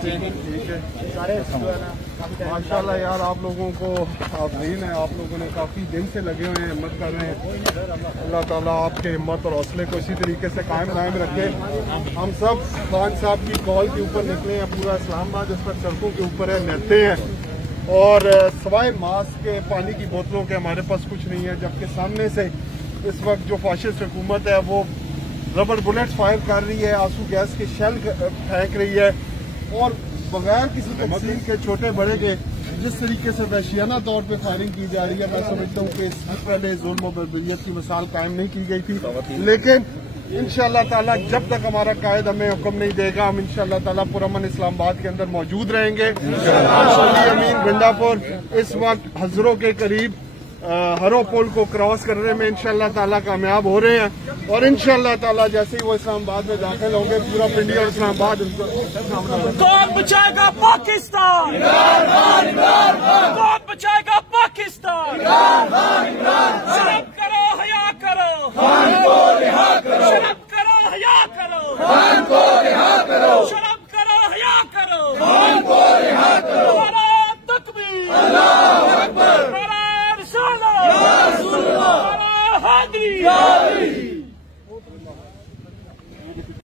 ٹھیک ہے ماشاء اللہ یار آپ لوگوں کو آفرین ہے, آپ لوگوں نے کافی دن سے لگے ہوئے ہیں, ہمت کر رہے ہیں. اللہ تعالیٰ آپ کے ہمت اور حوصلے کو اسی طریقے سے قائم رکھے. ہم سب خان صاحب کی کال کے اوپر نکلے ہیں, پورا اسلام آباد اس پر سڑکوں کے اوپر ہے, نہتے ہیں, اور سوائے ماسک کے پانی کی بوتلوں کے ہمارے پاس کچھ نہیں ہے. جبکہ سامنے سے اس وقت جو فاشسٹ حکومت ہے وہ ربڑ بلٹس فائر کر رہی ہے, آنسو گیس کے شیل پھینک رہی ہے, اور بغیر کسی تقسیم کے چھوٹے بڑے کے جس طریقے سے وحشیانہ طور پہ فائرنگ کی جا رہی ہے, میں سمجھتا ہوں کہ اس سے پہلے ظلم و بربریت کی مثال قائم نہیں کی گئی تھی. لیکن انشاءاللہ تعالیٰ جب تک ہمارا قائد ہمیں حکم نہیں دے گا, ہم انشاءاللہ تعالیٰ پرامن اسلام آباد کے اندر موجود رہیں گے. امین گنڈا پور اس وقت ہزروں کے قریب ہرو پول کو کراس کرنے میں انشاءاللہ تعالیٰ کامیاب ہو رہے ہیں, اور انشاءاللہ تعالیٰ جیسے ہی وہ اسلام آباد میں داخل ہوں گے پورا پنڈی اور اسلام آباد ان کو کون بچائے گا پاکستان, کون بچائے گا پاکستان.